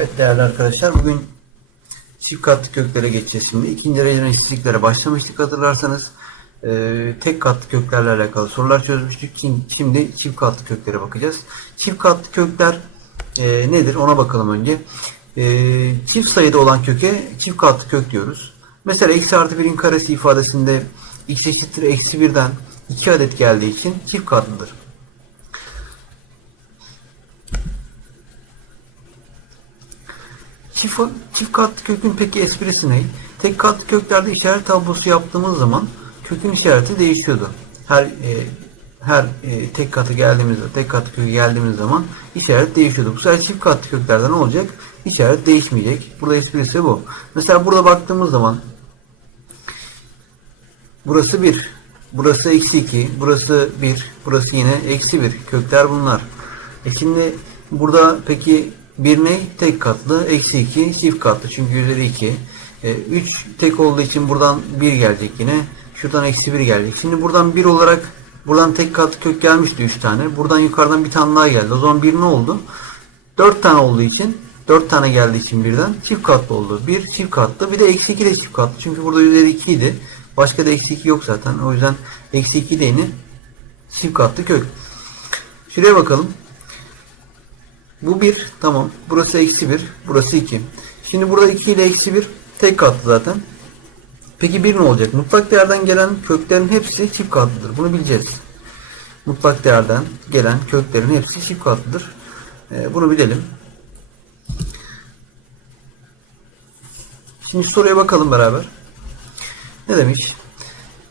Evet değerli arkadaşlar bugün çift katlı köklere geçeceğiz şimdi. İkinci dereceden işsizliklere başlamıştık hatırlarsanız. Ee, tek katlı köklerle alakalı sorular çözmüştük. Şimdi çift katlı köklere bakacağız. Çift katlı kökler e, nedir ona bakalım önce. Ee, çift sayıda olan köke çift katlı kök diyoruz. Mesela eksi artı birin karesi ifadesinde x eşittir eksi birden 2 adet geldiği için çift katlıdır. Çift, çift katlı kökün peki esprisi ne? Tek katlı köklerde işaret tablosu yaptığımız zaman kökün işareti değişiyordu. Her e, her e, tek katı geldiğimizde, tek katlı kökü geldiğimiz zaman işaret değişiyordu. Bu sefer çift katlı köklerde ne olacak? İşaret değişmeyecek. Burada esprisi bu. Mesela burada baktığımız zaman burası 1, burası eksi 2, burası 1, burası yine eksi 1. Kökler bunlar. E şimdi burada peki bir ne? Tek katlı. Eksi 2 çift katlı. Çünkü üzeri 2. 3 tek olduğu için buradan 1 gelecek yine. Şuradan eksi 1 gelecek. Şimdi buradan 1 olarak buradan tek katlı kök gelmişti 3 tane. Buradan yukarıdan bir tane daha geldi. O zaman 1 ne oldu? 4 tane olduğu için 4 tane geldiği için birden çift katlı oldu. 1 çift katlı. Bir de eksi 2 de çift katlı. Çünkü burada üzeri 2 idi. Başka da eksi 2 yok zaten. O yüzden eksi 2 de yine çift katlı kök. Şuraya bakalım. Bu 1. Tamam. Burası eksi 1. Burası 2. Şimdi burada 2 ile eksi 1 tek katlı zaten. Peki 1 ne olacak? Mutlak değerden gelen köklerin hepsi çift katlıdır. Bunu bileceğiz. Mutlak değerden gelen köklerin hepsi çift katlıdır. Ee, bunu bilelim. Şimdi soruya bakalım beraber. Ne demiş?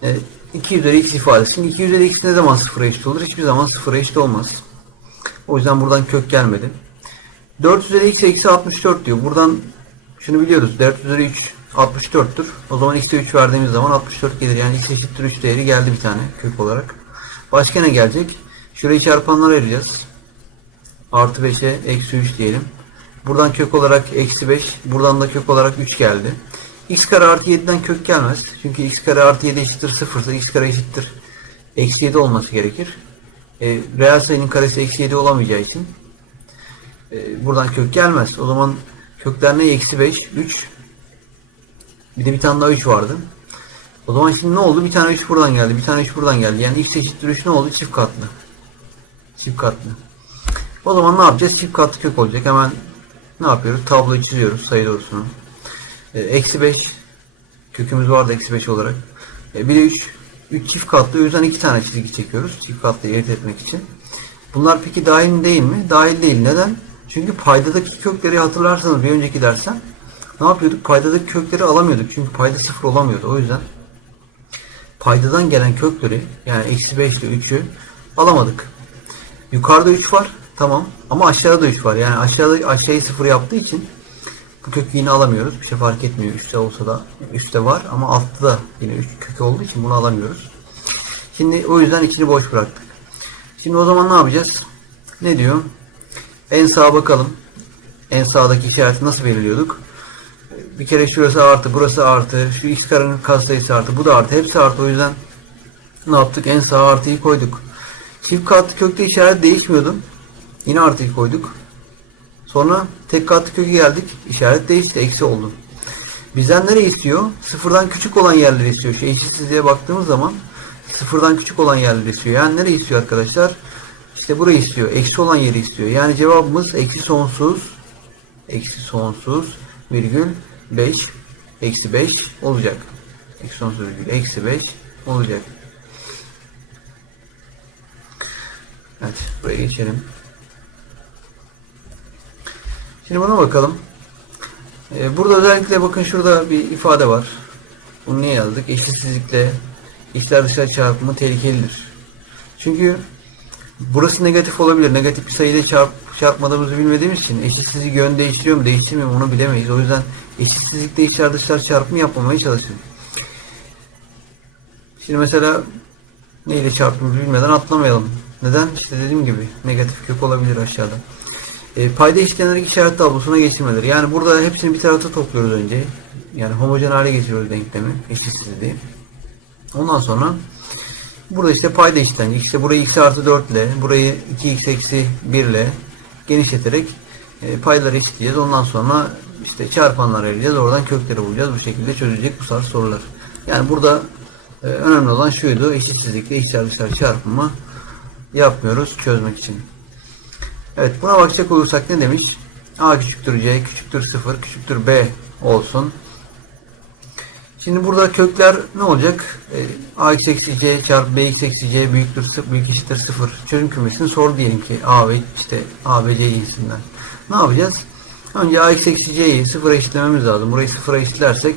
Ee, 2 üzeri x ifadesi. 2 üzeri x ne zaman sıfıra eşit olur? Hiçbir zaman sıfıra eşit olmaz. O yüzden buradan kök gelmedi. 4 üzeri x eksi 64 diyor. Buradan şunu biliyoruz. 4 üzeri 3 64'tür. O zaman x'e 3 verdiğimiz zaman 64 gelir. Yani x eşittir 3 değeri geldi bir tane kök olarak. Başka ne gelecek? Şurayı çarpanlara ayıracağız. Artı 5'e eksi 3 diyelim. Buradan kök olarak eksi 5. Buradan da kök olarak 3 geldi. x kare artı 7'den kök gelmez. Çünkü x kare artı 7 eşittir 0 ise x kare eşittir eksi 7 olması gerekir. E, reel sayının karesi eksi 7 olamayacağı için e, buradan kök gelmez. O zaman kökler ne? Eksi 5, 3 bir de bir tane daha 3 vardı. O zaman şimdi ne oldu? Bir tane 3 buradan geldi. Bir tane 3 buradan geldi. Yani x eşittir 3 ne oldu? Çift katlı. Çift katlı. O zaman ne yapacağız? Çift katlı kök olacak. Hemen ne yapıyoruz? Tabloyu çiziyoruz sayı doğrusunu. E, eksi 5 kökümüz vardı eksi 5 olarak. E, bir de 3 3 çift katlı. O yüzden 2 tane çizgi çekiyoruz. Çift katlı ayırt etmek için. Bunlar peki dahil değil mi? Dahil değil. Neden? Çünkü paydadaki kökleri hatırlarsanız bir önceki dersen ne yapıyorduk? Paydadaki kökleri alamıyorduk. Çünkü payda sıfır olamıyordu. O yüzden paydadan gelen kökleri yani eksi 5 ile 3'ü alamadık. Yukarıda 3 var. Tamam. Ama aşağıda da 3 var. Yani aşağıda aşağıyı sıfır yaptığı için bu kökü yine alamıyoruz. Bir şey fark etmiyor. Üstte olsa da üstte var ama altta da yine 3 kökü olduğu için bunu alamıyoruz. Şimdi o yüzden içini boş bıraktık. Şimdi o zaman ne yapacağız? Ne diyor? En sağa bakalım. En sağdaki işareti nasıl belirliyorduk? Bir kere şurası artı, burası artı, şu x karenin katsayısı artı, bu da artı. Hepsi artı. O yüzden ne yaptık? En sağa artıyı koyduk. Çift katlı kökte işaret değişmiyordu. Yine artıyı koyduk. Sonra tek katlı kökü geldik. İşaret değişti. Eksi oldu. Bizden nereye istiyor? Sıfırdan küçük olan yerleri istiyor. Şu eşitsizliğe baktığımız zaman sıfırdan küçük olan yerleri istiyor. Yani nereye istiyor arkadaşlar? İşte burayı istiyor. Eksi olan yeri istiyor. Yani cevabımız eksi sonsuz eksi sonsuz virgül 5 eksi 5 olacak. Eksi sonsuz virgül eksi 5 olacak. Evet. Buraya geçelim. Şimdi buna bakalım. Ee, burada özellikle bakın şurada bir ifade var. Bunu niye yazdık? Eşitsizlikle içler dışarı çarpımı tehlikelidir. Çünkü burası negatif olabilir. Negatif bir sayıyla çarp, çarpmadığımızı bilmediğimiz için eşitsizlik yön değiştiriyor mu değiştirmiyor mu onu bilemeyiz. O yüzden eşitsizlikle içler dışarı çarpımı yapmamaya çalışın. Şimdi mesela neyle çarptığımızı bilmeden atlamayalım. Neden? İşte dediğim gibi negatif kök olabilir aşağıda. E, payda eşitlenerek işaret tablosuna geçirmeleri. Yani burada hepsini bir tarafta topluyoruz önce. Yani homojen hale getiriyoruz denklemi. Eşitsizliği. Ondan sonra burada işte payda eşitlenecek. İşte burayı x artı 4 ile burayı 2x eksi 1 ile genişleterek e, payları eşitleyeceğiz. Ondan sonra işte çarpanları eleyeceğiz. Oradan kökleri bulacağız. Bu şekilde çözülecek bu tarz sorular. Yani burada e, önemli olan şuydu. Eşitsizlikle içler dışlar çarpımı yapmıyoruz çözmek için. Evet buna bakacak olursak ne demiş? A küçüktür C küçüktür 0 küçüktür B olsun. Şimdi burada kökler ne olacak? E, A eksi C çarpı B eksi C büyüktür büyük eşittir 0. Çözüm kümesini sor diyelim ki A ve işte A ve C cinsinden. Ne yapacağız? Önce A eksi C'yi sıfıra eşitlememiz lazım. Burayı sıfıra eşitlersek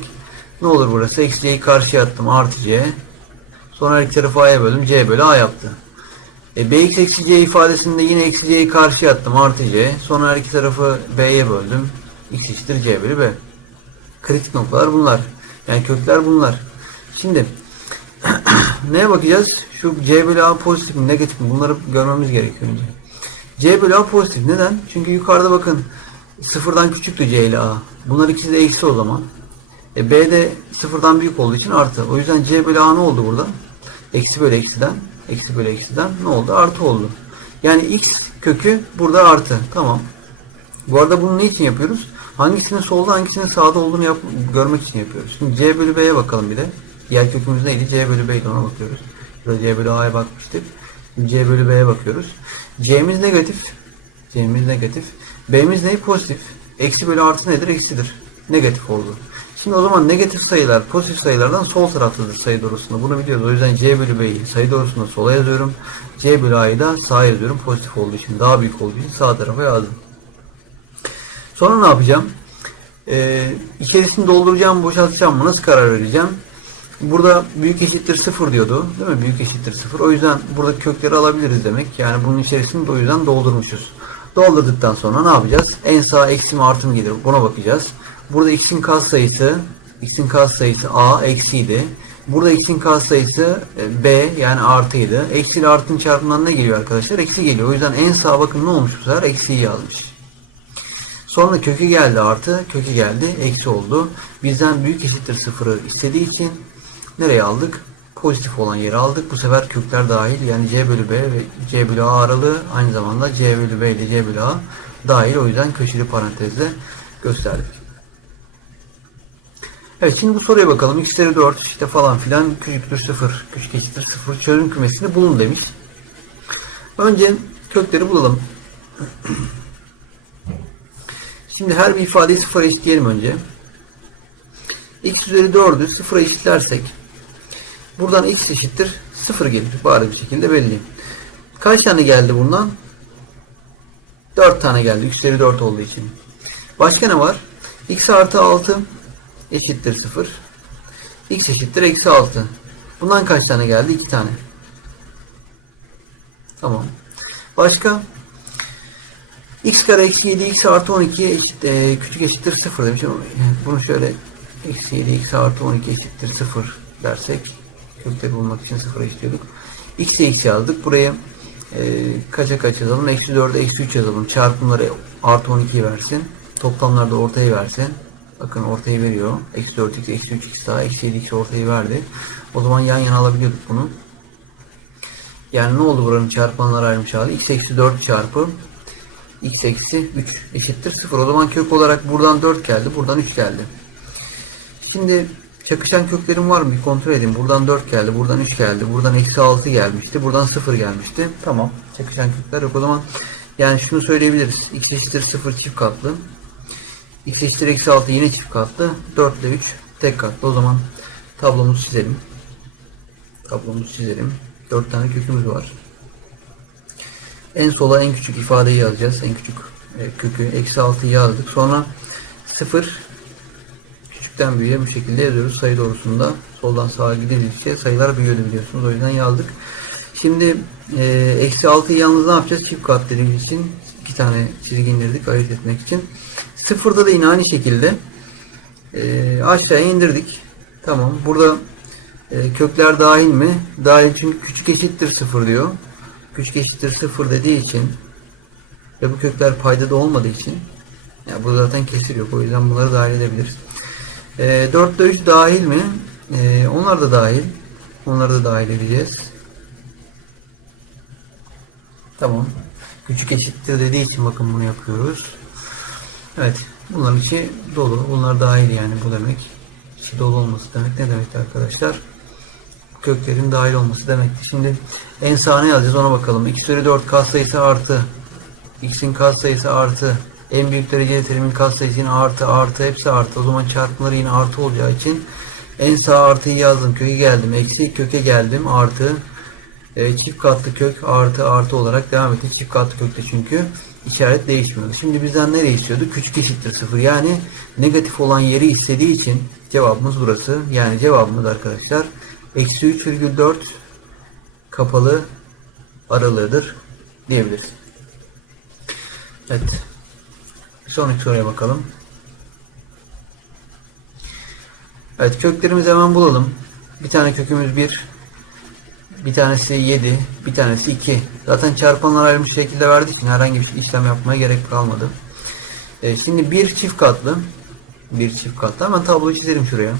ne olur burası? Eksi C'yi karşıya attım artı C. Sonra her iki tarafı A'ya böldüm. C bölü A yaptı. E, Bx eksi c ifadesinde yine eksi c'yi karşıya attım artı c. Sonra her iki tarafı b'ye böldüm. x eşittir c bölü b. Kritik noktalar bunlar. Yani kökler bunlar. Şimdi neye bakacağız? Şu c bölü a pozitif mi negatif mi? Bunları görmemiz gerekiyor önce. c bölü a pozitif. Neden? Çünkü yukarıda bakın sıfırdan küçüktü c ile a. Bunlar ikisi de eksi o zaman. E, b de sıfırdan büyük olduğu için artı. O yüzden c bölü a ne oldu burada? Eksi bölü eksiden eksi bölü eksiden ne oldu? Artı oldu. Yani x kökü burada artı. Tamam. Bu arada bunu ne için yapıyoruz? Hangisinin solda hangisinin sağda olduğunu yap görmek için yapıyoruz. Şimdi c bölü b'ye bakalım bir de. Diğer kökümüz neydi? c bölü b'ydi ona bakıyoruz. Burada c bölü a'ya bakmıştık. C bölü b'ye bakıyoruz. c'miz negatif. c'miz negatif. b'miz ne? Pozitif. Eksi bölü artı nedir? Eksidir. Negatif oldu. Şimdi o zaman negatif sayılar pozitif sayılardan sol taraftadır sayı doğrusunda. Bunu biliyoruz. O yüzden c bölü b'yi sayı doğrusunda sola yazıyorum. c bölü a'yı da sağa yazıyorum. Pozitif olduğu için daha büyük olduğu için sağ tarafa yazdım. Sonra ne yapacağım? Ee, içerisini dolduracağım boşaltacağım mı? Nasıl karar vereceğim? Burada büyük eşittir sıfır diyordu. Değil mi? Büyük eşittir sıfır. O yüzden burada kökleri alabiliriz demek. Yani bunun içerisini o yüzden doldurmuşuz. Doldurduktan sonra ne yapacağız? En sağ eksi mi artı mı gelir? Buna bakacağız. Burada x'in katsayısı x'in katsayısı a eksiydi. Burada x'in katsayısı e, b yani artıydı. Eksi ile artının çarpımından ne geliyor arkadaşlar? Eksi geliyor. O yüzden en sağ bakın ne olmuş bu sefer? Eksiyi yazmış. Sonra kökü geldi artı, kökü geldi eksi oldu. Bizden büyük eşittir sıfırı istediği için nereye aldık? Pozitif olan yere aldık. Bu sefer kökler dahil yani c bölü b ve c bölü a aralığı aynı zamanda c bölü b ile c bölü a dahil. O yüzden köşeli parantezle gösterdik. Evet şimdi bu soruya bakalım. X'leri 4 işte falan filan küçüktür 0 küçük eşittir 0 çözüm kümesini bulun demiş. Önce kökleri bulalım. Şimdi her bir ifadeyi sıfıra eşitleyelim önce. X üzeri 4'ü sıfıra eşitlersek buradan x eşittir 0 gelir. Bari bir şekilde belli. Kaç tane geldi bundan? 4 tane geldi. X üzeri 4 olduğu için. Başka ne var? x artı 6 eşittir 0. x eşittir eksi 6. Bundan kaç tane geldi? 2 tane. Tamam. Başka? x kare eksi 7 x artı 12 eşit, e, küçük eşittir 0 demiş. Bunu şöyle eksi 7 x artı 12 eşittir 0 dersek kökleri bulmak için 0 eşitliyorduk. x'e x yazdık. Buraya e, kaça kaç yazalım? Eksi 4'e eksi 3 yazalım. Çarpımları artı 12 versin. Toplamlarda ortayı versin. Bakın ortayı veriyor. Eksi 4x, eksi 3x daha eksi 7x ortayı verdi. O zaman yan yana alabiliyorduk bunu. Yani ne oldu buranın çarpanlar ayrılmış hali? x eksi 4 çarpı x eksi 3 eşittir 0. O zaman kök olarak buradan 4 geldi. Buradan 3 geldi. Şimdi çakışan köklerim var mı? Bir kontrol edeyim. Buradan 4 geldi. Buradan 3 geldi. Buradan eksi 6 gelmişti. Buradan 0 gelmişti. Tamam. Çakışan kökler yok. O zaman yani şunu söyleyebiliriz. x eşittir 0 çift katlı. X eşittir eksi 6 yine çift katlı. 4 ile 3 tek katlı. O zaman tablomuzu çizelim. Tablomuzu çizelim. 4 tane kökümüz var. En sola en küçük ifadeyi yazacağız. En küçük e, kökü. Eksi 6'yı yazdık. Sonra 0 küçükten büyüğe bu şekilde yazıyoruz. Sayı doğrusunda soldan sağa gidildikçe sayılar büyüyordu biliyorsunuz. O yüzden yazdık. Şimdi e, eksi 6'yı yalnız ne yapacağız? Çift kat dediğimiz için iki tane çizgi indirdik ayırt etmek için. Sıfırda da yine aynı şekilde e, aşağıya indirdik. Tamam. Burada e, kökler dahil mi? Dahil çünkü küçük eşittir sıfır diyor. Küçük eşittir sıfır dediği için ve bu kökler paydada olmadığı için yani burada zaten kesir yok. O yüzden bunları dahil edebiliriz. E, 4 ile 3 dahil mi? E, onlar da dahil. Onları da dahil edeceğiz. Tamam. Küçük eşittir dediği için bakın bunu yapıyoruz. Evet. Bunların içi dolu. Bunlar dahil yani bu demek. İçi dolu olması demek ne demek arkadaşlar? Köklerin dahil olması demekti. Şimdi en sağ ne yazacağız ona bakalım. x üzeri 4 katsayısı artı. x'in katsayısı artı. En büyük dereceli terimin katsayısı yine artı artı hepsi artı. O zaman çarpımları yine artı olacağı için en sağ artıyı yazdım. Köke geldim. Eksi köke geldim. Artı. E, çift katlı kök artı artı olarak devam etti. Çift katlı kökte çünkü işaret değişmiyordu. Şimdi bizden ne değişiyordu? Küçük eşittir sıfır. Yani negatif olan yeri istediği için cevabımız burası. Yani cevabımız arkadaşlar eksi 3,4 kapalı aralığıdır diyebiliriz. Evet. Bir sonraki soruya bakalım. Evet köklerimizi hemen bulalım. Bir tane kökümüz 1. Bir tanesi 7. Bir tanesi 2. Zaten çarpanlar ayrılmış şekilde verdiği için herhangi bir işlem yapmaya gerek kalmadı. Ee, şimdi bir çift katlı. Bir çift katlı. Hemen tabloyu çizelim şuraya.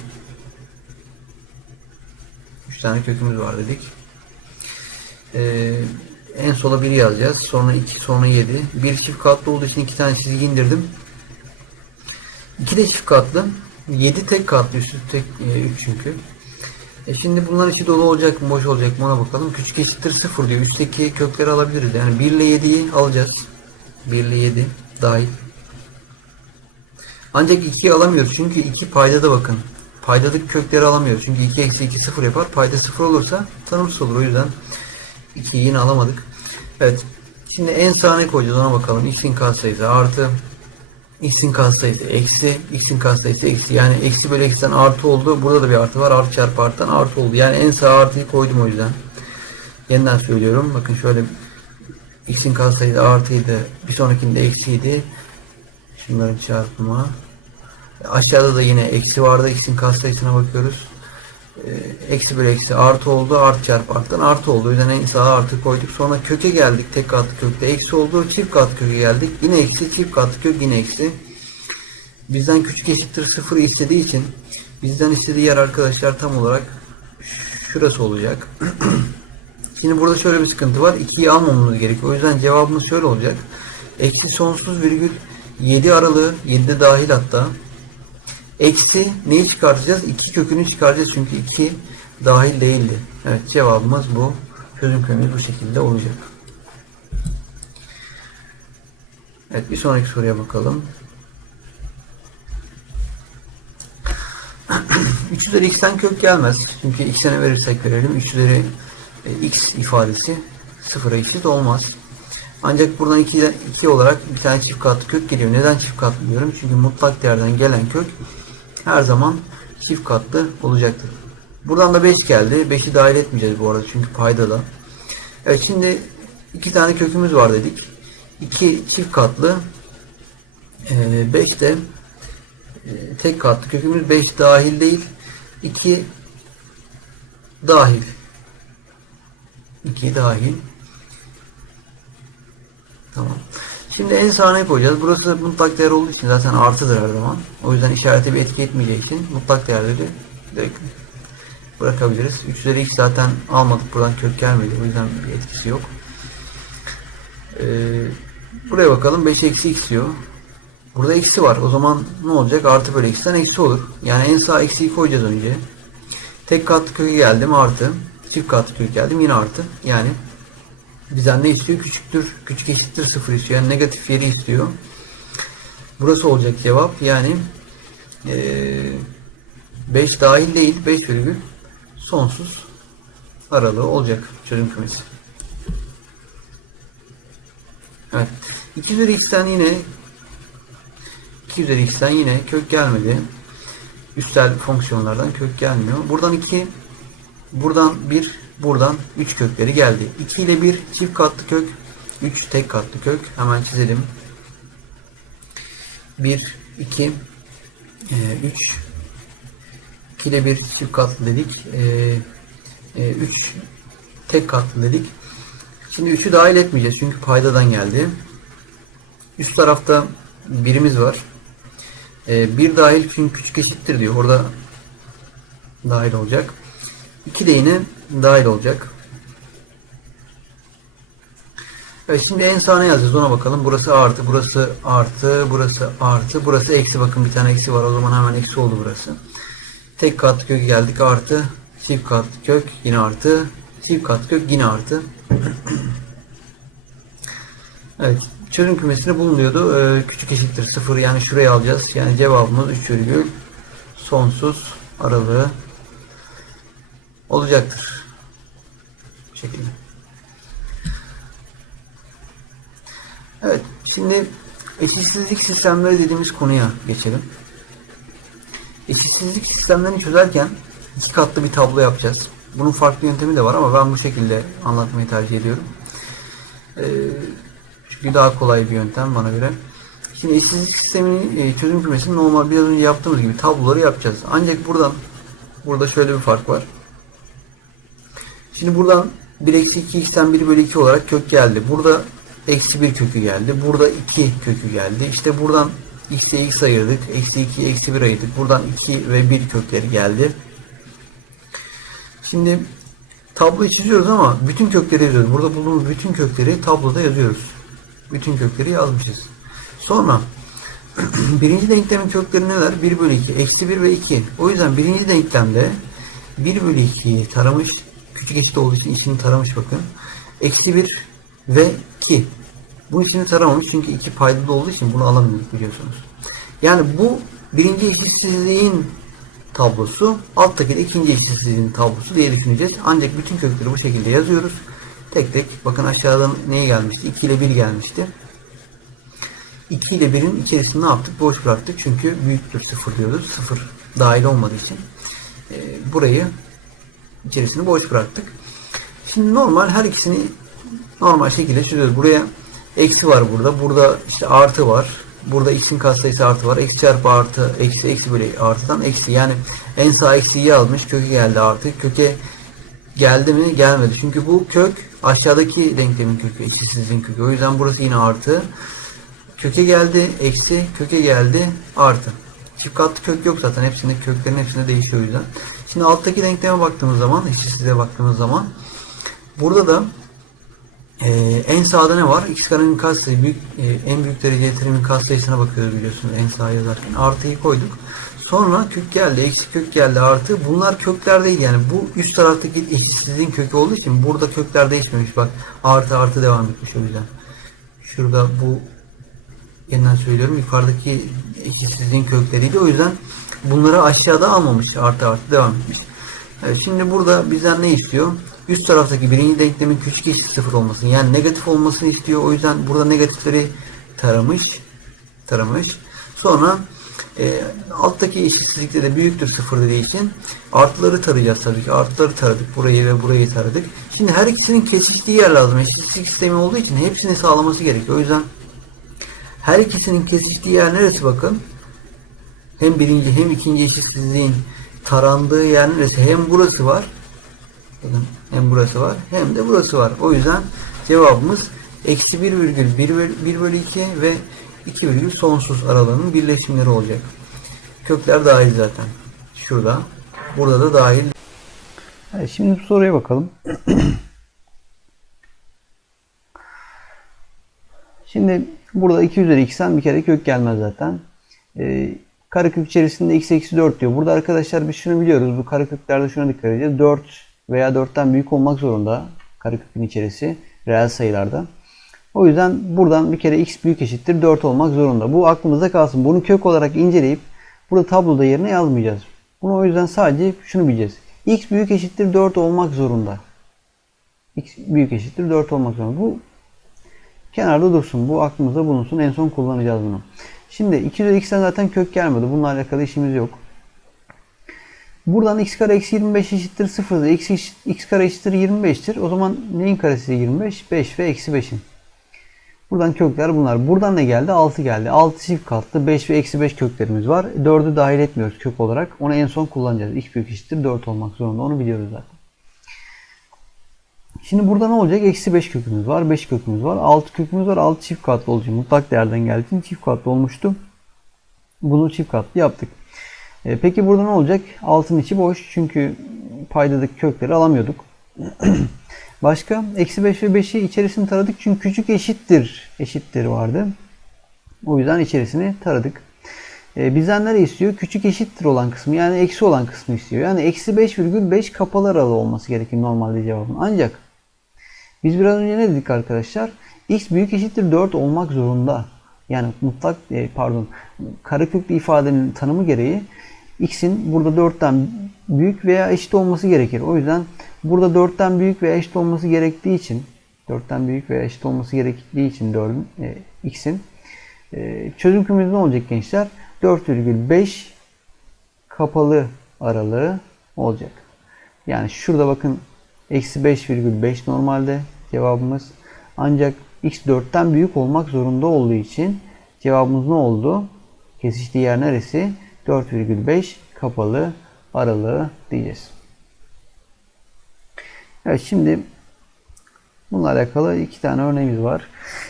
3 tane kökümüz var dedik. Ee, en sola 1 yazacağız. Sonra 2, sonra 7. Bir çift katlı olduğu için 2 tane çizgi indirdim. 2 de çift katlı. 7 tek katlı üstü tek 3 çünkü. E şimdi bunların içi dolu olacak mı boş olacak mı ona bakalım. Küçük eşittir 0 diyor. Üstteki kökleri alabiliriz. Yani 1 ile 7'yi alacağız. 1 ile 7 dahil. Ancak 2'yi alamıyoruz. Çünkü 2 paydada bakın. Paydadaki kökleri alamıyoruz. Çünkü 2 eksi 2 0 yapar. Payda 0 olursa tanımsız olur. O yüzden 2'yi yine alamadık. Evet. Şimdi en sağa ne koyacağız ona bakalım. X'in katsayısı artı x'in katsayısı eksi, x'in katsayısı eksi. Yani eksi bölü eksiden artı oldu. Burada da bir artı var. Artı çarpı arttan artı oldu. Yani en sağ artıyı koydum o yüzden. Yeniden söylüyorum. Bakın şöyle x'in katsayısı artıydı. Bir sonrakinde eksiydi. Şunların çarpımı. Aşağıda da yine eksi vardı. X'in katsayısına bakıyoruz. Eksi bölü eksi artı oldu. Artı çarpı arttan artı oldu. O yüzden en sağa artı koyduk. Sonra köke geldik. Tek katlı kökte eksi oldu. Çift katlı köke geldik. Yine eksi. Çift katlı kök yine eksi. Bizden küçük eşittir sıfır istediği için bizden istediği yer arkadaşlar tam olarak şurası olacak. Şimdi burada şöyle bir sıkıntı var. 2'yi almamamız gerekiyor. O yüzden cevabımız şöyle olacak. Eksi sonsuz virgül 7 aralığı 7'de dahil hatta Eksi neyi çıkartacağız? 2 kökünü çıkaracağız çünkü 2 dahil değildi. Evet cevabımız bu. Çözüm kökümüz bu şekilde olacak. Evet bir sonraki soruya bakalım. 3 üzeri x'ten kök gelmez. Çünkü x'e ne verirsek verelim 3 üzeri e, x ifadesi sıfıra eşit olmaz. Ancak buradan 2, 2 olarak bir tane çift katlı kök geliyor. Neden çift katlı diyorum? Çünkü mutlak değerden gelen kök her zaman çift katlı olacaktır. Buradan da 5 geldi. 5'i dahil etmeyeceğiz bu arada çünkü payda da. Evet şimdi iki tane kökümüz var dedik. 2 çift katlı 5 de e, tek katlı kökümüz 5 dahil değil. 2 dahil. 2 dahil. Tamam. Şimdi en sağına koyacağız. Burası mutlak değer olduğu için zaten artıdır her zaman. O yüzden işarete bir etki etmeyeceği için mutlak değerleri direkt bırakabiliriz. 3 üzeri x zaten almadık. Buradan kök gelmedi. O yüzden bir etkisi yok. Ee, buraya bakalım. 5 eksi x diyor. Burada eksi var. O zaman ne olacak? Artı bölü x'ten eksi olur. Yani en sağ eksiyi koyacağız önce. Tek katlı kökü geldim artı. Çift katlı kök geldim yine artı. Yani Bizden ne istiyor? Küçüktür, küçük eşittir sıfır istiyor. Yani negatif yeri istiyor. Burası olacak cevap. Yani ee, 5 dahil değil. 5 virgül sonsuz aralığı olacak çözüm kümesi. Evet. 2 üzeri x'ten yine 2 üzeri x'ten yine kök gelmedi. Üstel fonksiyonlardan kök gelmiyor. Buradan 2 buradan 1 Buradan 3 kökleri geldi. 2 ile 1 çift katlı kök. 3 tek katlı kök. Hemen çizelim. 1, 2, 3. 2 ile 1 çift katlı dedik. 3 tek katlı dedik. Şimdi 3'ü dahil etmeyeceğiz. Çünkü paydadan geldi. Üst tarafta birimiz var. 1 dahil çünkü küçük eşittir diyor. Orada dahil olacak. 2 de yine dahil olacak. Evet, şimdi en sağ ne yazacağız ona bakalım. Burası artı, burası artı, burası artı, burası eksi. Bakın bir tane eksi var. O zaman hemen eksi oldu burası. Tek katlı köke geldik artı. Çift katlı kök yine artı. Çift katlı kök yine artı. evet. Çözüm kümesinde bulunuyordu. Ee, küçük eşittir 0 yani şuraya alacağız. Yani cevabımız 3 virgül sonsuz aralığı olacaktır. Bu şekilde. Evet, şimdi eşitsizlik sistemleri dediğimiz konuya geçelim. Eşitsizlik sistemlerini çözerken iki katlı bir tablo yapacağız. Bunun farklı yöntemi de var ama ben bu şekilde anlatmayı tercih ediyorum. Ee, çünkü daha kolay bir yöntem bana göre. Şimdi eşitsizlik sisteminin e, çözüm kümesini normal biraz önce yaptığımız gibi tabloları yapacağız. Ancak buradan burada şöyle bir fark var. Şimdi buradan 1 eksi 2 x'ten 1 bölü 2 olarak kök geldi. Burada eksi 1 kökü geldi. Burada 2 kökü geldi. İşte buradan x'e x ayırdık. Eksi 2 eksi 1 ayırdık. Buradan 2 ve 1 kökleri geldi. Şimdi tabloyu çiziyoruz ama bütün kökleri yazıyoruz. Burada bulduğumuz bütün kökleri tabloda yazıyoruz. Bütün kökleri yazmışız. Sonra birinci denklemin kökleri neler? 1 bölü 2. Eksi 1 ve 2. O yüzden birinci denklemde 1 bölü 2'yi taramış. Küçük eşit olduğu için içini taramış bakın. Eksi 1 ve 2. Bu içini taramamış çünkü 2 paydalı olduğu için bunu alamıyoruz biliyorsunuz. Yani bu birinci eşitsizliğin tablosu, alttaki de ikinci eşitsizliğin tablosu diye düşüneceğiz. Ancak bütün kökleri bu şekilde yazıyoruz. Tek tek bakın aşağıdan neye gelmişti? 2 ile 1 gelmişti. 2 ile 1'in içerisini ne yaptık? Boş bıraktık. Çünkü büyüktür 0 diyoruz. 0 dahil olmadığı için. E, burayı içerisini boş bıraktık. Şimdi normal her ikisini normal şekilde çözüyoruz. Buraya eksi var burada. Burada işte artı var. Burada x'in katsayısı artı var. Eksi çarpı artı eksi eksi böyle artıdan eksi. Yani en sağ eksiyi almış. Köke geldi artı. Köke geldi mi? Gelmedi. Çünkü bu kök aşağıdaki denklemin kökü. Eşitsizliğin kökü. O yüzden burası yine artı. Köke geldi. Eksi. Köke geldi. Artı. Çift katlı kök yok zaten. Hepsinde köklerin hepsinde değişiyor o yüzden. Şimdi alttaki denkleme baktığımız zaman, eşitsizliğe baktığımız zaman burada da ee, en sağda ne var? X karenin katsayı büyük, e, en büyük dereceli terimin katsayısına bakıyoruz biliyorsunuz en sağa yazarken. Artıyı koyduk. Sonra kök geldi, eksi kök geldi, artı. Bunlar kökler değil yani. Bu üst taraftaki eşitsizliğin kökü olduğu için burada kökler değişmemiş. Bak artı artı devam etmiş o yüzden. Şurada bu yeniden söylüyorum. Yukarıdaki eşitsizliğin kökleriydi. O yüzden bunları aşağıda almamış. Artı artı devam etmiş. Evet, şimdi burada bizden ne istiyor? Üst taraftaki birinci denklemin küçük eşit sıfır olmasını yani negatif olmasını istiyor. O yüzden burada negatifleri taramış. Taramış. Sonra e, alttaki eşitsizlikte de büyüktür sıfır dediği için artıları tarayacağız tabii ki. Artıları taradık. Burayı ve burayı taradık. Şimdi her ikisinin kesiştiği yer lazım. Eşitsizlik sistemi olduğu için hepsini sağlaması gerekiyor. O yüzden her ikisinin kesiştiği yer neresi bakın? Hem birinci hem ikinci eşitsizliğin tarandığı yer neresi? Hem burası var. Bakın hem burası var hem de burası var. O yüzden cevabımız eksi 1 virgül 1 bölü, 1 bölü 2 ve 2 virgül sonsuz aralığının birleşimleri olacak. Kökler dahil zaten. Şurada. Burada da dahil. Evet, şimdi bu soruya bakalım. Şimdi burada 2 üzeri x'ten bir kere kök gelmez zaten. Ee, karekök içerisinde x eksi 4 diyor. Burada arkadaşlar biz şunu biliyoruz. Bu kareköklerde şuna dikkat edeceğiz. 4 veya 4'ten büyük olmak zorunda karekökün içerisi reel sayılarda. O yüzden buradan bir kere x büyük eşittir 4 olmak zorunda. Bu aklımızda kalsın. Bunu kök olarak inceleyip burada tabloda yerine yazmayacağız. Bunu o yüzden sadece şunu bileceğiz. x büyük eşittir 4 olmak zorunda. x büyük eşittir 4 olmak zorunda. Bu kenarda dursun. Bu aklımızda bulunsun. En son kullanacağız bunu. Şimdi 2 üzeri x'ten zaten kök gelmedi. Bununla alakalı işimiz yok. Buradan x kare eksi 25 eşittir 0'dır. X, x kare eşittir 25'tir. O zaman neyin karesi 25? 5 ve eksi 5'in. Buradan kökler bunlar. Buradan ne geldi? 6 geldi. 6 çift katlı 5 ve eksi 5 köklerimiz var. 4'ü dahil etmiyoruz kök olarak. Onu en son kullanacağız. x büyük eşittir 4 olmak zorunda. Onu biliyoruz zaten. Şimdi burada ne olacak? Eksi 5 kökümüz var. 5 kökümüz var. 6 kökümüz var. 6 çift katlı olacak. Mutlak değerden geldiği için çift katlı olmuştu. Bunu çift katlı yaptık. E, peki burada ne olacak? Altın içi boş. Çünkü paydadaki kökleri alamıyorduk. Başka eksi 5 ve 5'i içerisini taradık çünkü küçük eşittir eşittir vardı. O yüzden içerisini taradık. E, bizden nereye istiyor? Küçük eşittir olan kısmı yani eksi olan kısmı istiyor. Yani eksi 5,5 kapalı aralığı olması gerekir normalde cevabın. Ancak biz biraz önce ne dedik arkadaşlar? x büyük eşittir 4 olmak zorunda. Yani mutlak e, pardon kareköklü ifadenin tanımı gereği x'in burada 4'ten büyük veya eşit olması gerekir. O yüzden burada 4'ten büyük veya eşit olması gerektiği için 4'ten büyük veya eşit olması gerektiği için 4'ün e, x'in e, çözüm kümesi ne olacak gençler? 4,5 kapalı aralığı olacak. Yani şurada bakın eksi 5,5 normalde cevabımız. Ancak x 4'ten büyük olmak zorunda olduğu için cevabımız ne oldu? Kesiştiği yer neresi? 4,5 kapalı aralığı diyeceğiz. Evet şimdi bununla alakalı iki tane örneğimiz var.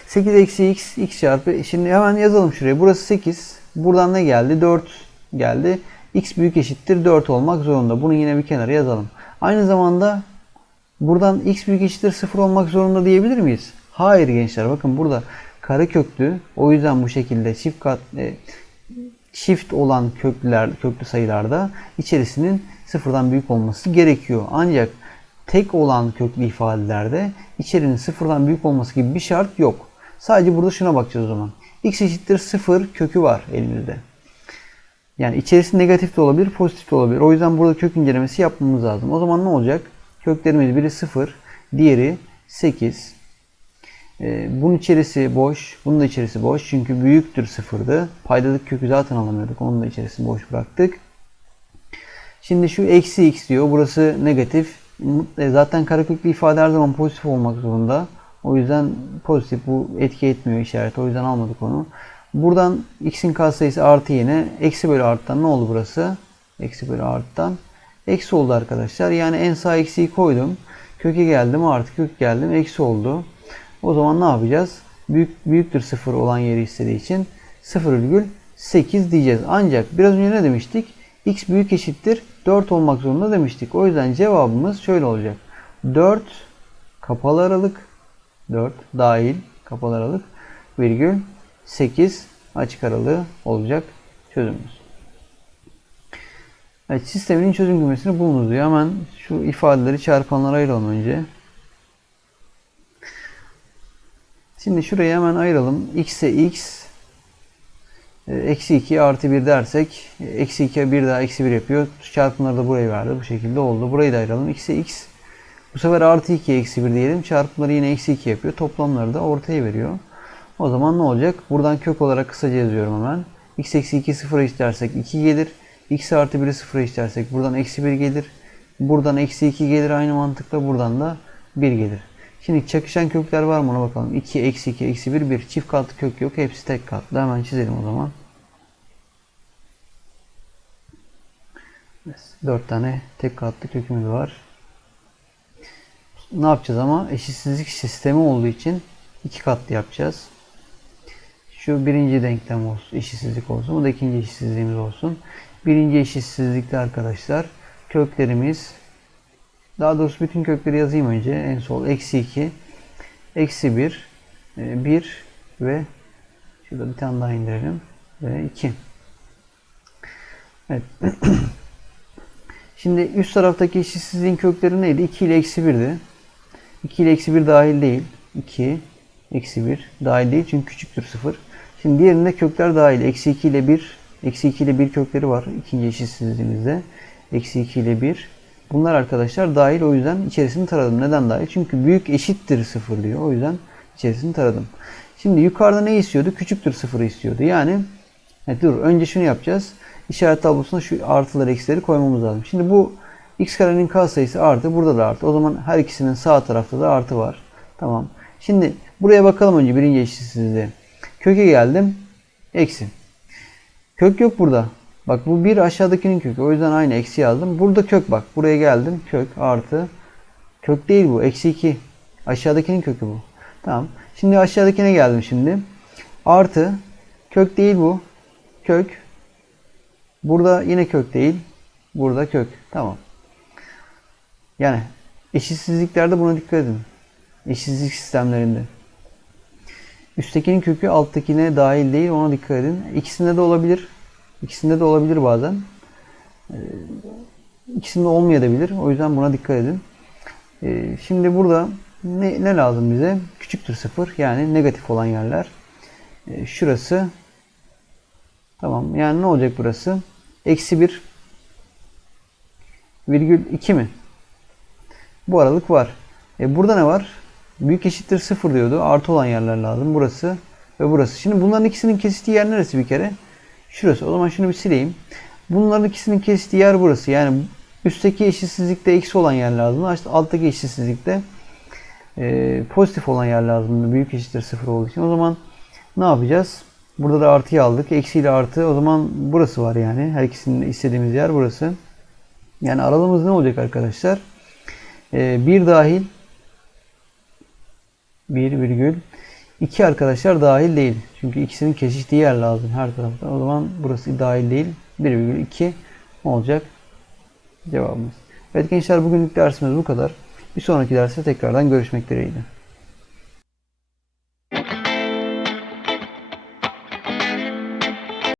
8 eksi x, x çarpı. Şimdi hemen yazalım şuraya. Burası 8. Buradan ne geldi? 4 geldi. x büyük eşittir 4 olmak zorunda. Bunu yine bir kenara yazalım. Aynı zamanda buradan x büyük eşittir 0 olmak zorunda diyebilir miyiz? Hayır gençler bakın burada kare köklü. O yüzden bu şekilde çift kat e, çift olan köklüler köklü sayılarda içerisinin sıfırdan büyük olması gerekiyor. Ancak tek olan köklü ifadelerde içerinin sıfırdan büyük olması gibi bir şart yok. Sadece burada şuna bakacağız o zaman. x eşittir 0 kökü var elimizde. Yani içerisi negatif de olabilir, pozitif de olabilir. O yüzden burada kök incelemesi yapmamız lazım. O zaman ne olacak? Köklerimiz biri 0, diğeri 8. Ee, bunun içerisi boş, bunun da içerisi boş. Çünkü büyüktür sıfırdı. Paydalık kökü zaten alamıyorduk. Onun da içerisini boş bıraktık. Şimdi şu eksi x diyor. Burası negatif. E, zaten kareköklü ifade her zaman pozitif olmak zorunda. O yüzden pozitif bu etki etmiyor işaret. O yüzden almadık onu. Buradan x'in katsayısı artı yine. Eksi bölü arttan ne oldu burası? Eksi bölü arttan. Eksi oldu arkadaşlar. Yani en sağ eksiği koydum. Köke geldim artı kök geldim. Eksi oldu. O zaman ne yapacağız? Büyük, büyüktür sıfır olan yeri istediği için 0,8 diyeceğiz. Ancak biraz önce ne demiştik? x büyük eşittir 4 olmak zorunda demiştik. O yüzden cevabımız şöyle olacak. 4 kapalı aralık 4 dahil kapalı aralık virgül 8 açık aralığı olacak çözümümüz. Evet, sistemin çözüm kümesini bulunuz diyor. Hemen şu ifadeleri çarpanlara ayıralım önce. Şimdi şurayı hemen ayıralım. x'e x e, eksi 2 artı 1 dersek eksi 2'ye 1 daha eksi 1 yapıyor. Çarpımları da buraya verdi. Bu şekilde oldu. Burayı da ayıralım. x'e x bu sefer artı 2 eksi 1 diyelim. Çarpımları yine eksi 2 yapıyor. Toplamları da ortaya veriyor. O zaman ne olacak? Buradan kök olarak kısaca yazıyorum hemen. x eksi 2 sıfıra istersek 2 gelir. X artı 1'i sıfıra istersek buradan eksi 1 gelir. Buradan eksi 2 gelir aynı mantıkla. Buradan da 1 gelir. Şimdi çakışan kökler var mı ona bakalım. 2, eksi 2, eksi 1, 1. Çift katlı kök yok. Hepsi tek katlı. Hemen çizelim o zaman. 4 tane tek katlı kökümüz var. Ne yapacağız ama eşitsizlik sistemi olduğu için iki katlı yapacağız. Şu birinci denklem olsun, eşitsizlik olsun. Bu da ikinci eşitsizliğimiz olsun. Birinci eşitsizlikte arkadaşlar köklerimiz daha doğrusu bütün kökleri yazayım önce. En sol eksi 2, eksi 1, 1 e, ve şurada bir tane daha indirelim. Ve 2. Evet. Şimdi üst taraftaki eşitsizliğin kökleri neydi? 2 ile eksi 1'di. 2 ile eksi 1 dahil değil. 2, eksi 1 dahil değil çünkü küçüktür 0. Şimdi diğerinde kökler dahil. Eksi 2 ile 1, eksi 2 ile 1 kökleri var ikinci eşitsizliğimizde. Eksi 2 ile 1, Bunlar arkadaşlar dahil o yüzden içerisini taradım. Neden dahil? Çünkü büyük eşittir sıfır diyor. O yüzden içerisini taradım. Şimdi yukarıda ne istiyordu? Küçüktür sıfırı istiyordu. Yani evet, dur önce şunu yapacağız. İşaret tablosuna şu artıları eksileri koymamız lazım. Şimdi bu x karenin sayısı artı. Burada da artı. O zaman her ikisinin sağ tarafta da artı var. Tamam. Şimdi buraya bakalım önce birinci eşitsizliğe. Köke geldim. Eksi. Kök yok burada. Bak bu bir aşağıdakinin kökü. O yüzden aynı eksi yazdım. Burada kök bak. Buraya geldim. Kök artı. Kök değil bu. Eksi 2. Aşağıdakinin kökü bu. Tamam. Şimdi aşağıdakine geldim şimdi. Artı. Kök değil bu. Kök. Burada yine kök değil. Burada kök. Tamam. Yani Eşitsizliklerde buna dikkat edin. Eşitsizlik sistemlerinde. Üsttekinin kökü alttakine dahil değil ona dikkat edin. İkisinde de olabilir. İkisinde de olabilir bazen. Ee, İkisinde olmayabilir. O yüzden buna dikkat edin. Ee, Şimdi burada ne, ne lazım bize? Küçüktür sıfır yani negatif olan yerler. Ee, Şurası tamam yani ne olacak burası? Eksi 1 virgül 2 mi? Bu aralık var. E burada ne var? Büyük eşittir 0 diyordu. Artı olan yerler lazım. Burası ve burası. Şimdi bunların ikisinin kesiştiği yer neresi bir kere? Şurası. O zaman şunu bir sileyim. Bunların ikisinin kesiştiği yer burası. Yani üstteki eşitsizlikte eksi olan yer lazım. Alttaki eşitsizlikte e, pozitif olan yer lazım. Büyük eşittir 0 olduğu için. O zaman ne yapacağız? Burada da artıyı aldık. Eksi ile artı. O zaman burası var yani. Her ikisinin istediğimiz yer burası. Yani aralığımız ne olacak arkadaşlar? 1 dahil 1 virgül 2 arkadaşlar dahil değil. Çünkü ikisinin kesiştiği yer lazım her tarafta. O zaman burası dahil değil. 1 virgül 2 olacak cevabımız. Evet gençler bugünlük dersimiz bu kadar. Bir sonraki derste tekrardan görüşmek dileğiyle.